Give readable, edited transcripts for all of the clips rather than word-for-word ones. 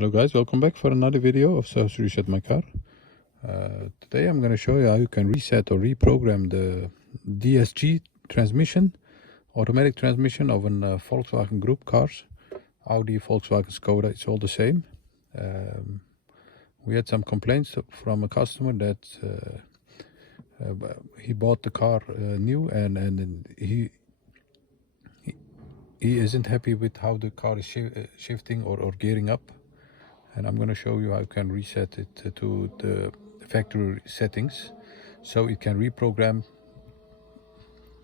Hello guys, welcome back for another video of Service Reset My Car. Today I'm going to show you how you can reset or reprogram the DSG transmission, automatic transmission of a Volkswagen group cars. Audi, Volkswagen, Skoda, it's all the same. We had some complaints from a customer that he bought the car new and he isn't happy with how the car is shifting or gearing up. And I'm going to show you how you can reset it to the factory settings so it can reprogram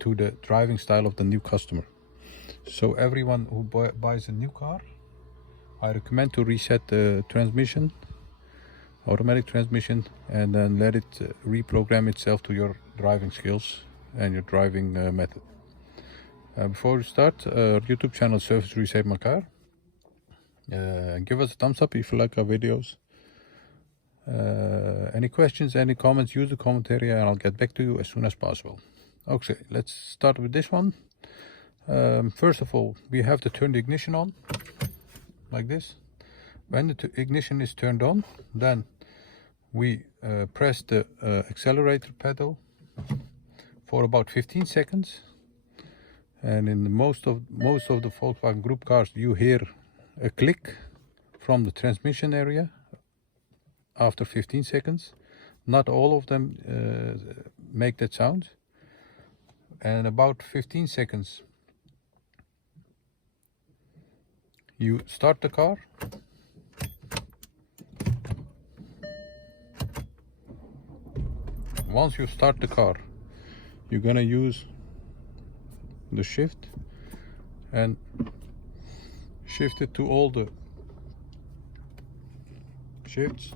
to the driving style of the new customer. So everyone who buys a new car, I recommend to reset the transmission, automatic transmission, and then let it reprogram itself to your driving skills and your driving method. Before we start, our YouTube channel Service Reset My Car. Give us a thumbs up if you like our videos. Any questions, any comments, use the comment area and I'll get back to you as soon as possible. Okay, let's start with this one. First of all, we have to turn the ignition on like this. When the ignition is turned on, then we press the accelerator pedal for about 15 seconds. And in most of the Volkswagen group cars, you hear a click from the transmission area after 15 seconds. Not all of them make that sound. And about 15 seconds, you start the car. Once you start the car, you're gonna use the shift and shift it to all the shifts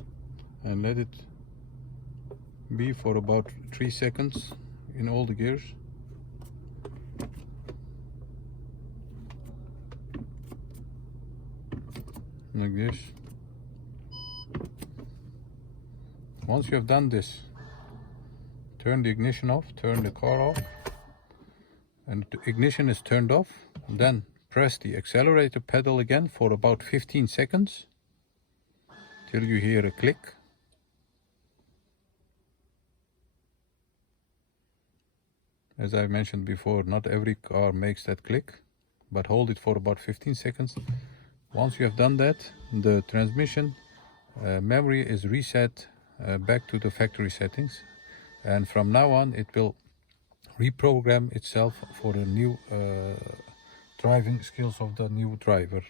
and let it be for about 3 seconds in all the gears. Like this. Once you have done this, turn the ignition off, turn the car off, and the ignition is turned off. Then press the accelerator pedal again for about 15 seconds till you hear a click. As I mentioned before, not every car makes that click, but hold it for about 15 seconds. Once you have done that, the transmission memory is reset back to the factory settings, and from now on it will reprogram itself for the new driving skills of the new driver.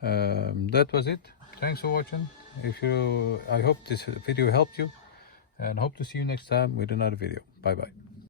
That was it. Thanks for watching. I hope this video helped you, and hope to see you next time with another video. Bye bye.